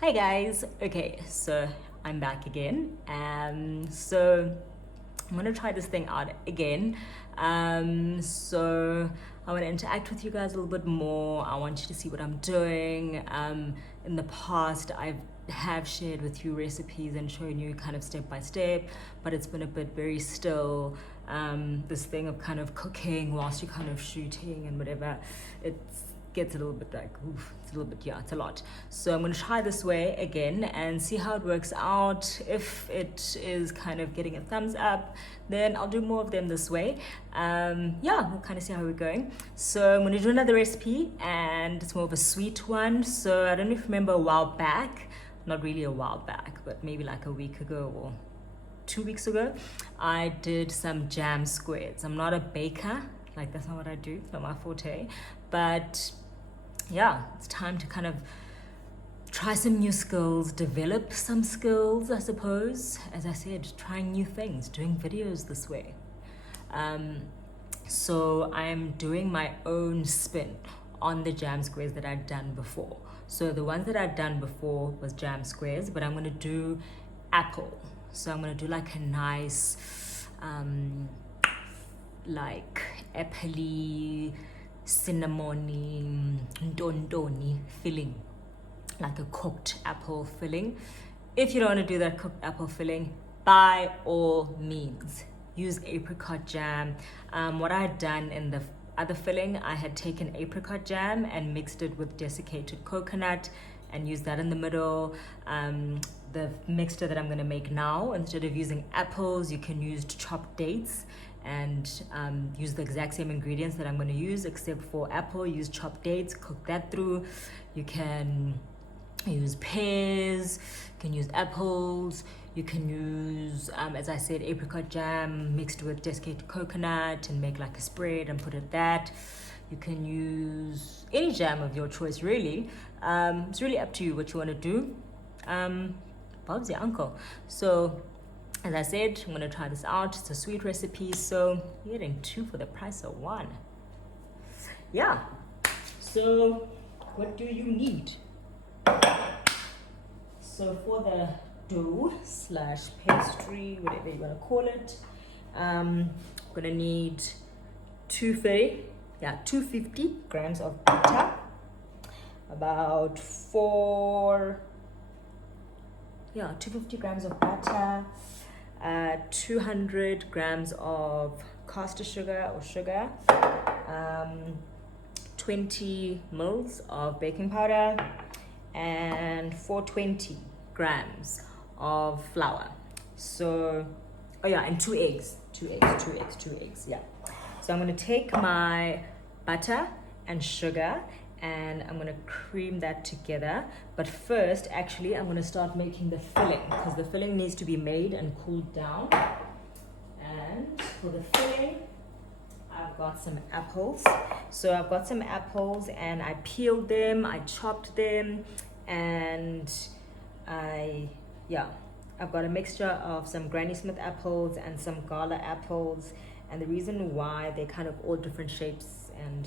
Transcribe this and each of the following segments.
Hi guys. Okay, so I'm back again. So I'm gonna try this thing out again. So I want to interact with you guys a little bit more. I want you to see what I'm doing. In the past, have shared with you recipes and shown you kind of step by step, but it's been a bit very still. This thing of kind of cooking whilst you're kind of shooting and whatever, it gets a little bit like, oof, it's a little bit, yeah, it's a lot. So I'm going to try this way again and see how it works out. If it is kind of getting a thumbs up, then I'll do more of them this way. Yeah, we'll kind of see how we're going. So I'm going to do another recipe, and it's more of a sweet one. So I don't know if you remember a while back, not really a while back, but maybe like a week ago or 2 weeks ago, I did some jam squares. I'm not a baker, like that's not what I do, it's not my forte, but yeah, it's time to kind of try some new skills, develop some skills, I suppose. As I said, trying new things, doing videos this way. So I'm doing my own spin on the jam squares that I'd done before. So the ones that I'd done before was jam squares, but I'm going to do apple. So I'm going to do like a nice, like apple-y, cinnamony, dondoni filling, like a cooked apple filling. If you don't want to do that cooked apple filling, by all means, use apricot jam. What I had done in the other filling, I had taken apricot jam and mixed it with desiccated coconut and used that in the middle. The mixture that I'm going to make now, instead of using apples, you can use chopped dates and use the exact same ingredients that I'm going to use, except for apple, use chopped dates, cook that through. You can use pears, you can use apples, you can use, as I said, apricot jam mixed with desiccated coconut and make like a spread and put it that. You can use any jam of your choice, really. It's really up to you what you want to do. Bob's your uncle. So as I said, I'm going to try this out. It's a sweet recipe, so you're getting two for the price of one. Yeah. So what do you need? So for the dough slash pastry, whatever you want to call it, I'm going to need 250 grams of butter, about 250 grams of butter, 200 grams of caster sugar or sugar, 20 mils of baking powder, and 420 grams of flour. So, oh yeah, and two eggs, yeah. So I'm going to take my butter and sugar and I'm going to cream that together. But first, actually, I'm going to start making the filling, because the filling needs to be made and cooled down. And for the filling, I've got some apples. So I've got some apples and I peeled them, I chopped them, and I've got a mixture of some Granny Smith apples and some Gala apples. And the reason why they're kind of all different shapes and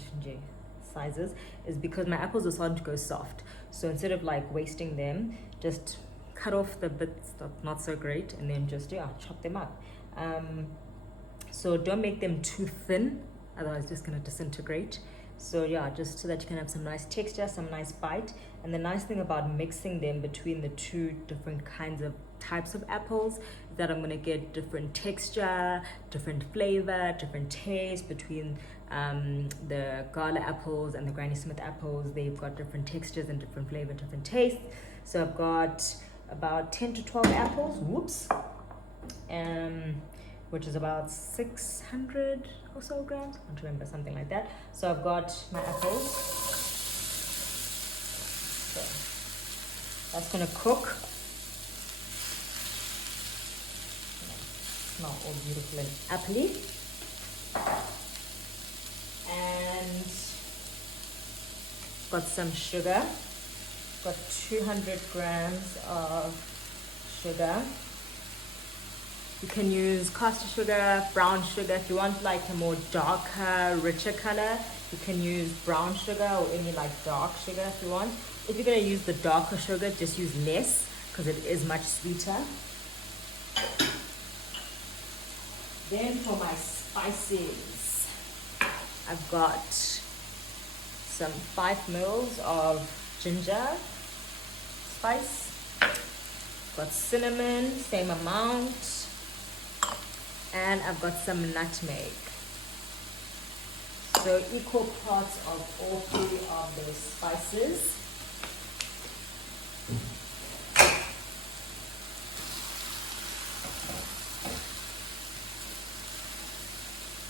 sizes is because my apples are starting to go soft. So instead of like wasting them, just cut off the bits that are not so great and then just chop them up. So don't make them too thin, otherwise it's just going to disintegrate. So yeah, just so that you can have some nice texture, some nice bite. And the nice thing about mixing them between the two different types of apples is that I'm going to get different texture, different flavor, different taste between the Gala apples and the Granny Smith apples. They've got different textures and different flavor, different taste. So I've got about 10 to 12 apples, which is about 600 or so grams. I don't remember, something like that. So I've got my apples. So that's gonna cook. Smell all beautiful and appley. And got some sugar. Got 200 grams of sugar. You can use caster sugar, brown sugar. If you want like a more darker, richer color, You can use brown sugar or any like dark sugar if you want. If you're going to use the darker sugar, just use less because it is much sweeter. Then for my spices, I've got some 5 mils of ginger spice. Got cinnamon, same amount. And I've got some nutmeg. So equal parts of all 3 of those spices.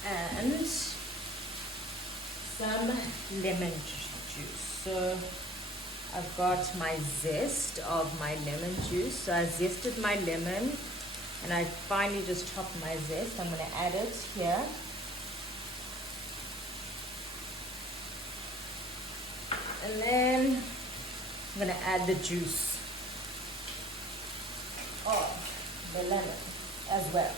And some lemon juice. So I've got my zest of my lemon juice. So I zested my lemon and I finally just chopped my zest. I'm going to add it here. And then I'm going to add the juice of the lemon as well.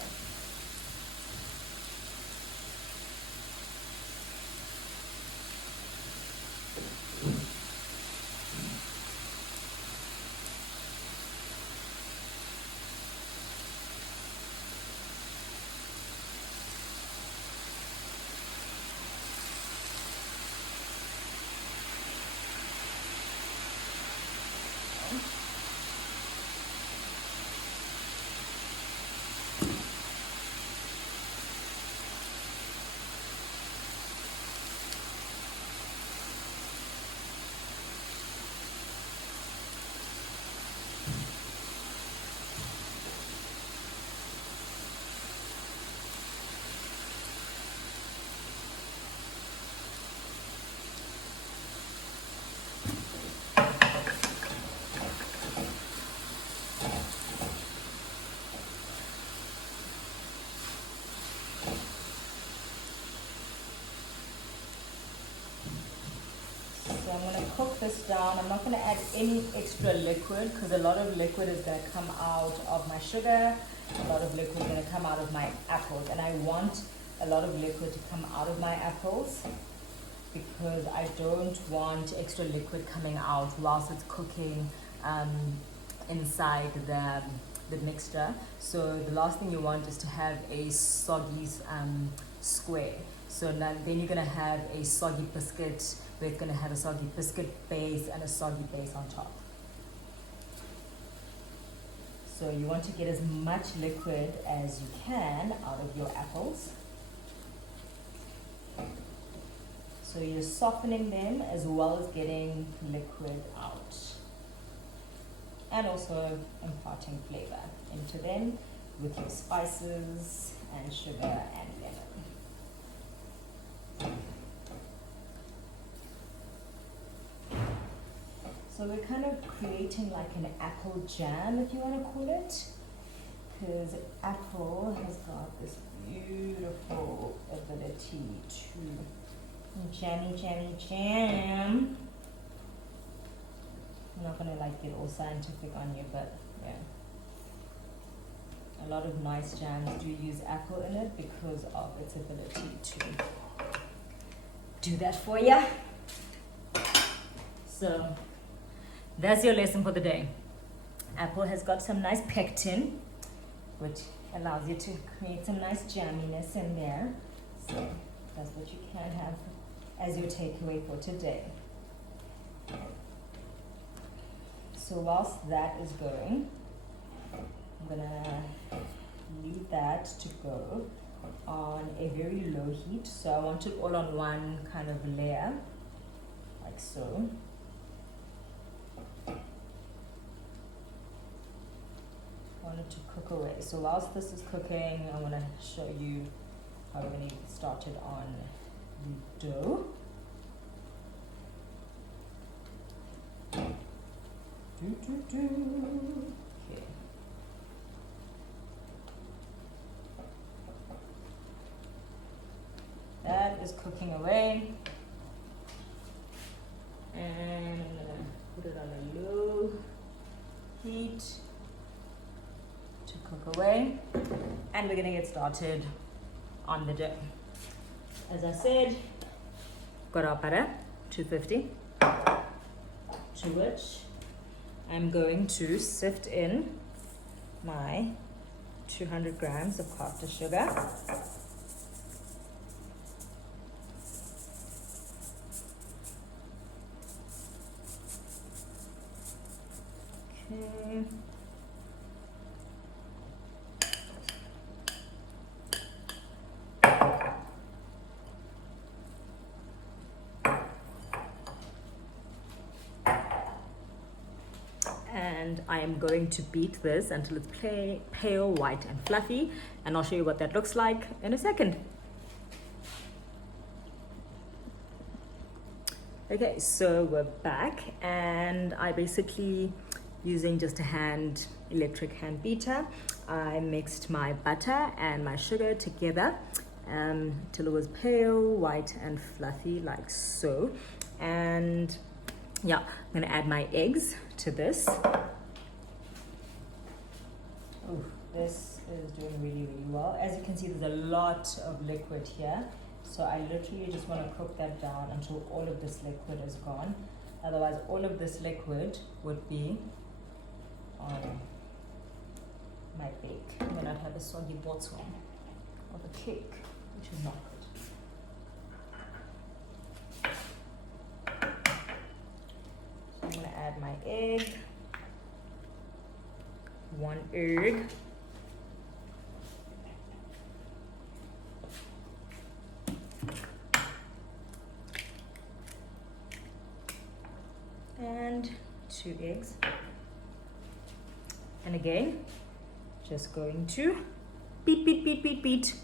So I'm going to cook this down. I'm not going to add any extra liquid because a lot of liquid is going to come out of my sugar. A lot of liquid is going to come out of my apples. And I want a lot of liquid to come out of my apples because I don't want extra liquid coming out whilst it's cooking inside the mixture. So the last thing you want is to have a soggy square. So then you're going to have a soggy biscuit where it's going to have a soggy biscuit base and a soggy base on top. So you want to get as much liquid as you can out of your apples. So you're softening them as well as getting liquid out. And also imparting flavor into them with your spices and sugar and lemon. So we're kind of creating like an apple jam, if you want to call it, because apple has got this beautiful ability to jam. I'm not going to like get all scientific on you, but yeah. A lot of nice jams do use apple in it because of its ability to do that for you. So that's your lesson for the day. Apple has got some nice pectin, which allows you to create some nice jamminess in there. So that's what you can have as your takeaway for today. So whilst that is going, I'm gonna leave that to go on a very low heat. So I want it all on one kind of layer, like so. I want it to cook away. So whilst this is cooking, I want to show you how we're going to get started on the dough. Okay. That is cooking away. And I'm going to put it on a low heat to cook away, and we're going to get started on the dough. As I said, got our butter, 250, to which I'm going to sift in my 200 grams of caster sugar. Okay. And I am going to beat this until it's pale, white and fluffy, and I'll show you what that looks like in a second. Okay, so we're back, and I basically, using just a electric hand beater, I mixed my butter and my sugar together till it was pale, white and fluffy like so. And yeah, I'm gonna add my eggs to this. Oh, this is doing really, really well. As you can see, there's a lot of liquid here. So I literally just want to cook that down until all of this liquid is gone. Otherwise, all of this liquid would be on my bake. I'm gonna have a soggy bottom of a cake, which is not good. So I'm gonna add my egg. 1 egg. And 2 eggs. And again, just going to beat.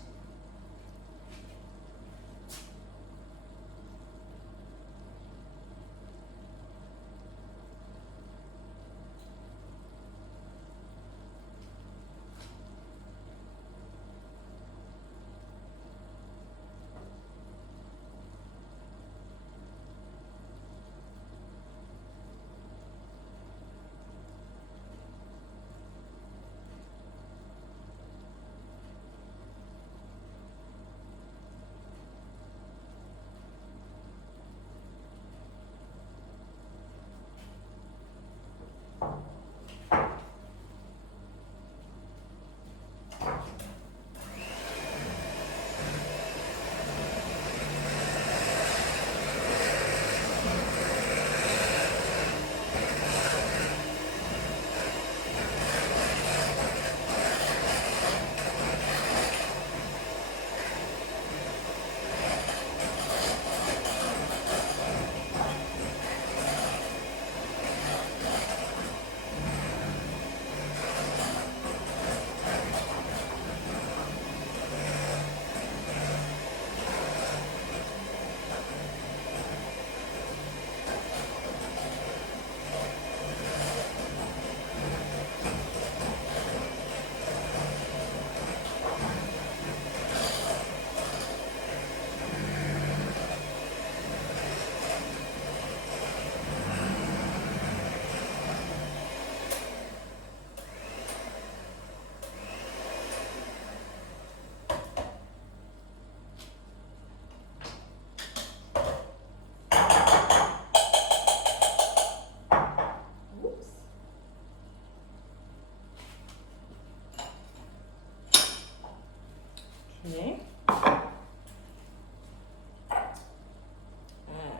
Okay.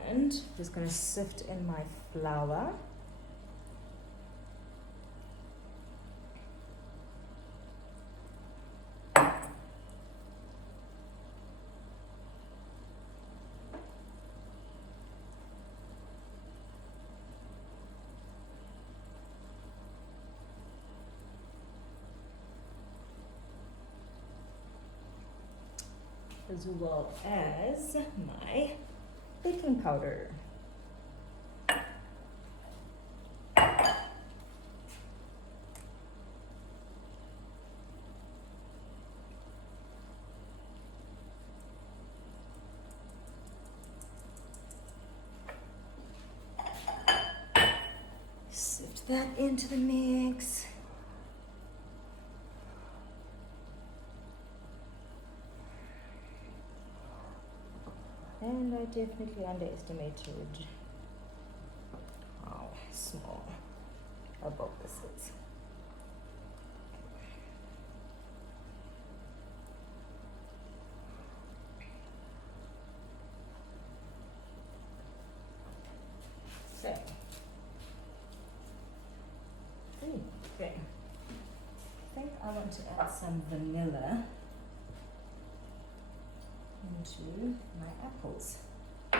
And just going to sift in my flour. As well as my baking powder. Sift that into the mix. And And I definitely underestimated how small a bulb this is. So, okay. I think I want to add some vanilla into my apples. So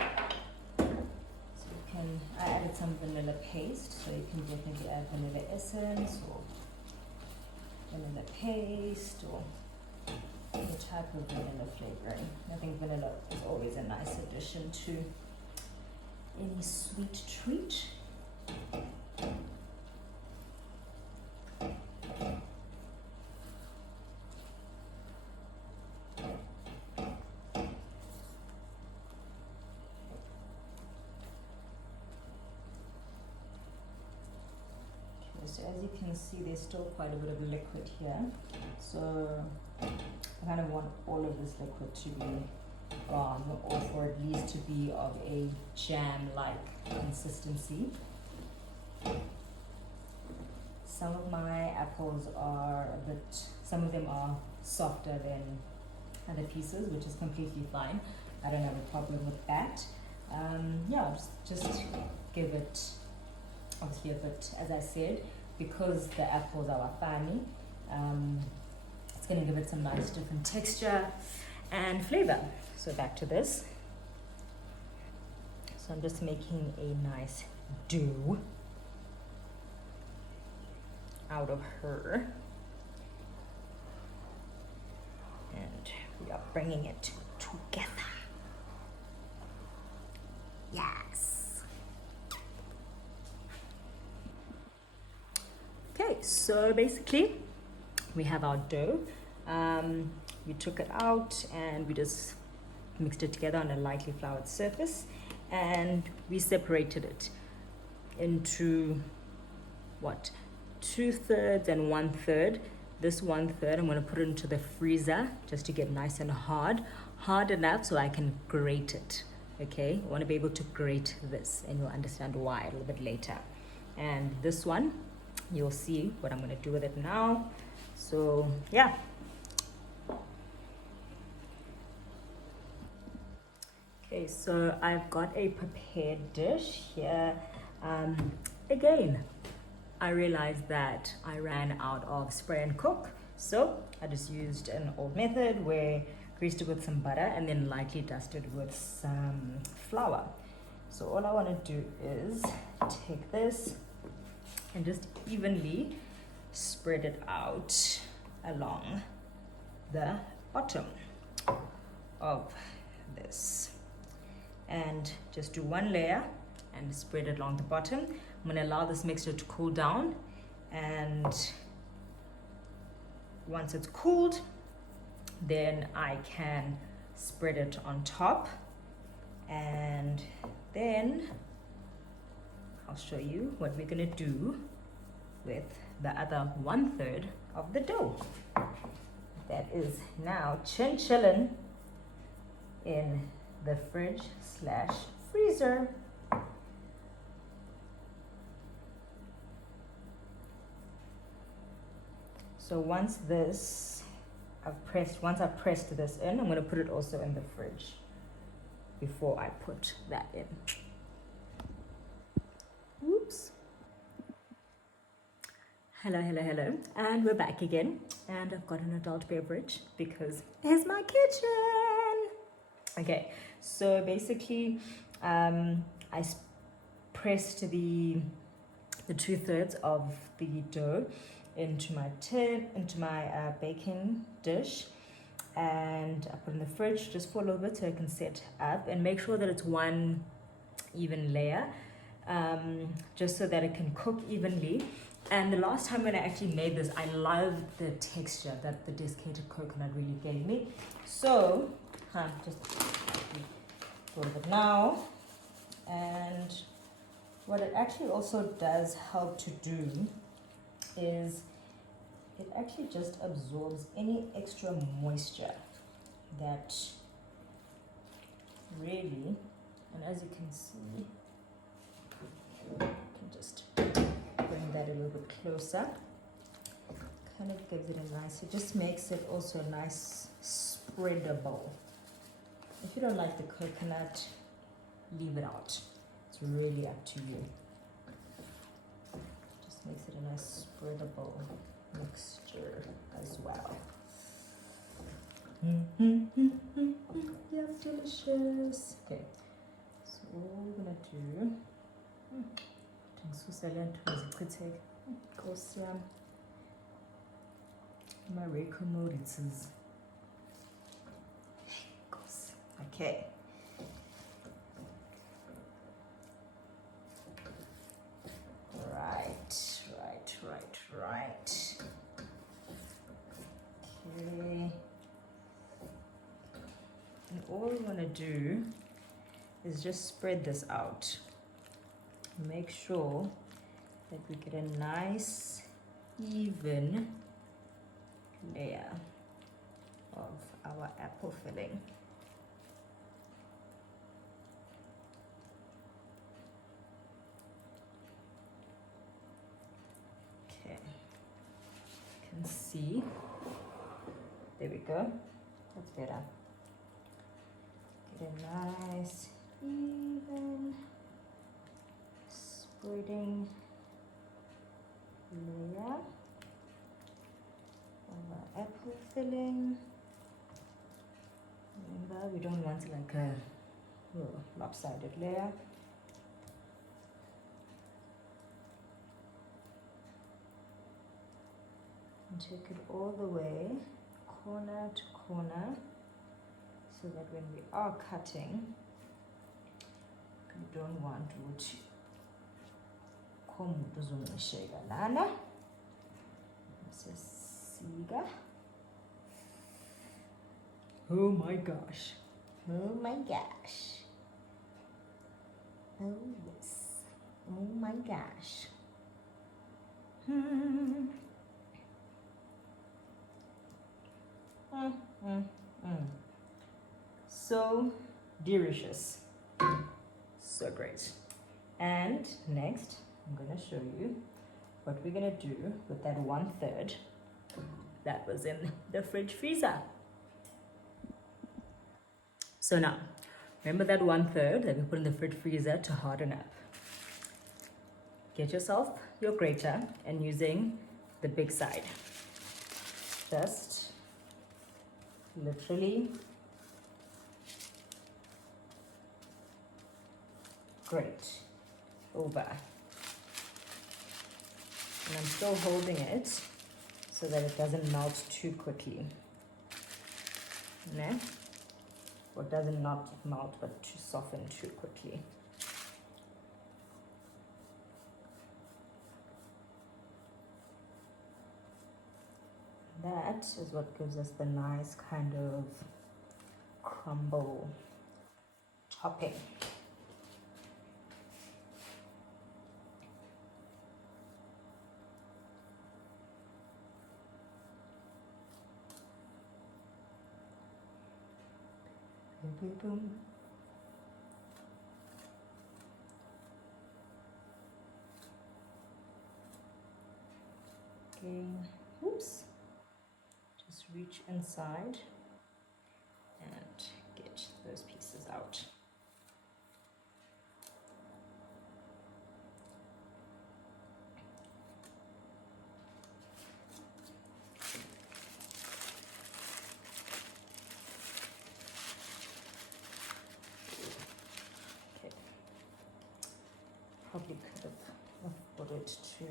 you can, I added some vanilla paste, so you can definitely add vanilla essence or vanilla paste or any type of vanilla flavoring. I think vanilla is always a nice addition to any sweet treat. So as you can see, there's still quite a bit of liquid here. So I kind of want all of this liquid to be gone, or for at least to be of a jam-like consistency. Some of my apples are a bit, some of them are softer than other pieces, which is completely fine. I don't have a problem with that. Yeah, just give it, obviously a bit, as I said, because the apples are wafani, it's going to give it some nice different texture and flavor. So back to this. So I'm just making a nice dough out of her. And we are bringing it together. Yes. Okay, so basically we have our dough. We took it out and we just mixed it together on a lightly floured surface, and we separated it into what, 2/3 and 1/3. This 1/3 I'm going to put it into the freezer just to get nice and hard enough so I can grate it. Okay, I want to be able to grate this, and you'll understand why a little bit later. And this one, you'll see what I'm going to do with it now. So yeah. Okay, so I've got a prepared dish here. Again, I realized that I ran out of spray and cook, so I just used an old method where greased it with some butter and then lightly dusted with some flour. So all I want to do is take this and just evenly spread it out along the bottom of this, and just do one layer and spread it along the bottom. I'm going to allow this mixture to cool down, and once it's cooled, then I can spread it on top, and then I'll show you what we're going to do with the other 1/3 of the dough that is now chillin' in the fridge/freezer. So once I've pressed this in, I'm going to put it also in the fridge before I put that in. Whoops. Hello, and we're back again, and I've got an adult beverage because here's my kitchen. Okay, so basically I pressed the 2/3 of the dough into my baking dish, and I put it in the fridge just for a little bit so it can set up, and make sure that it's one even layer, just so that it can cook evenly. And the last time when I actually made this, I loved the texture that the desiccated coconut really gave me. So just go with it now. And what it actually also does help to do is it actually just absorbs any extra moisture that really. And as you can see, I can just bring that a little bit closer. Kind of gives it a nice, it just makes it also a nice spreadable. If you don't like the coconut, leave it out. It's really up to you. Just makes it a nice spreadable mixture as well. Yeah, delicious. Okay, so all we're gonna do. Okay. Right. Okay. And all we want to do is just spread this out. Make sure that we get a nice, even layer of our apple filling. Okay, you can see. There we go. That's better. Get a nice, even spreading layer of our apple filling. Remember, we don't want like a lopsided layer. And take it all the way, corner to corner, so that when we are cutting, we don't want to lana. Oh my gosh. Oh my gosh. Oh yes. Oh my gosh. So delicious. So great. And next, I'm going to show you what we're going to do with that 1/3 that was in the fridge freezer. So now, remember that 1/3 that we put in the fridge freezer to harden up. Get yourself your grater and using the big side. Just literally grate over. And I'm still holding it so that it doesn't melt too quickly. No? Or doesn't not melt but to soften too quickly. That is what gives us the nice kind of crumble topping. Boom, boom. Okay, oops. Just reach inside and get those pieces out. Probably could have afforded to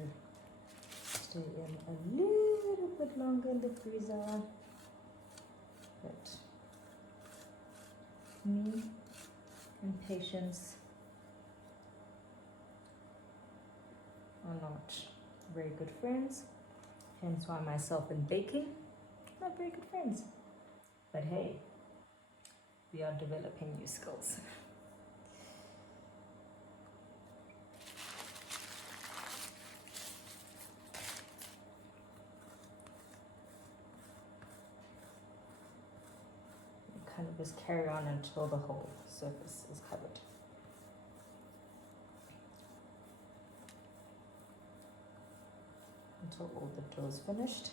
stay in a little bit longer in the freezer, but me and patience are not very good friends, hence why myself and baking not very good friends. But hey, we are developing new skills. Kind of just carry on until the whole surface is covered. Until all the dough is finished.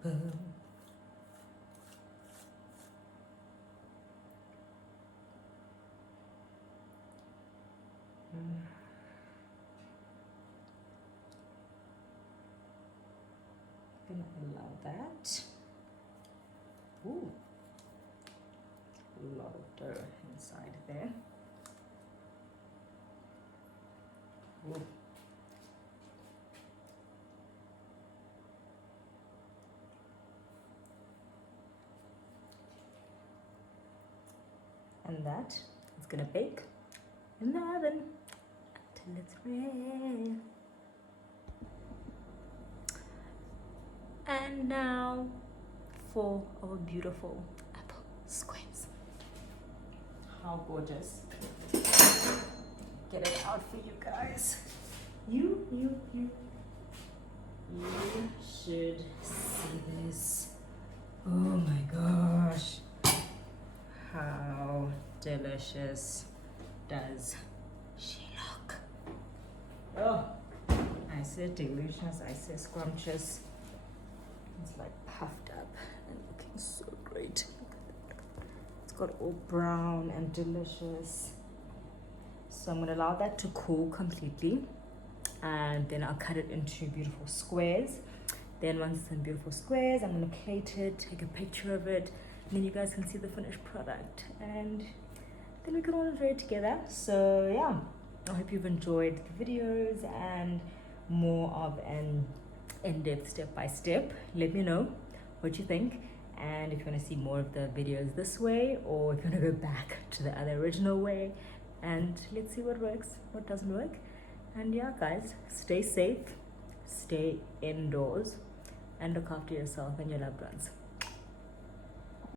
Boom. Gonna allow that. Ooh, a lot of dough inside there. Ooh. And that is gonna bake in the oven until it's ready. And now for our beautiful apple squares. How gorgeous. Get it out for you guys. You should see this. Oh my gosh. How delicious does she look? Oh, I said delicious, I said scrumptious. It's like puffed up and looking so great. It's got all brown and delicious. So I'm gonna allow that to cool completely, and then I'll cut it into beautiful squares. Then once it's in beautiful squares, I'm gonna plate it, take a picture of it, and then you guys can see the finished product, and then we can all enjoy it together. So yeah, I hope you've enjoyed the videos and more of an in-depth step-by-step. Let me know what you think, and if you want to see more of the videos this way, or if you want to go back to the other original way, and let's see what works, what doesn't work. And yeah guys, stay safe, stay indoors, and look after yourself and your loved ones.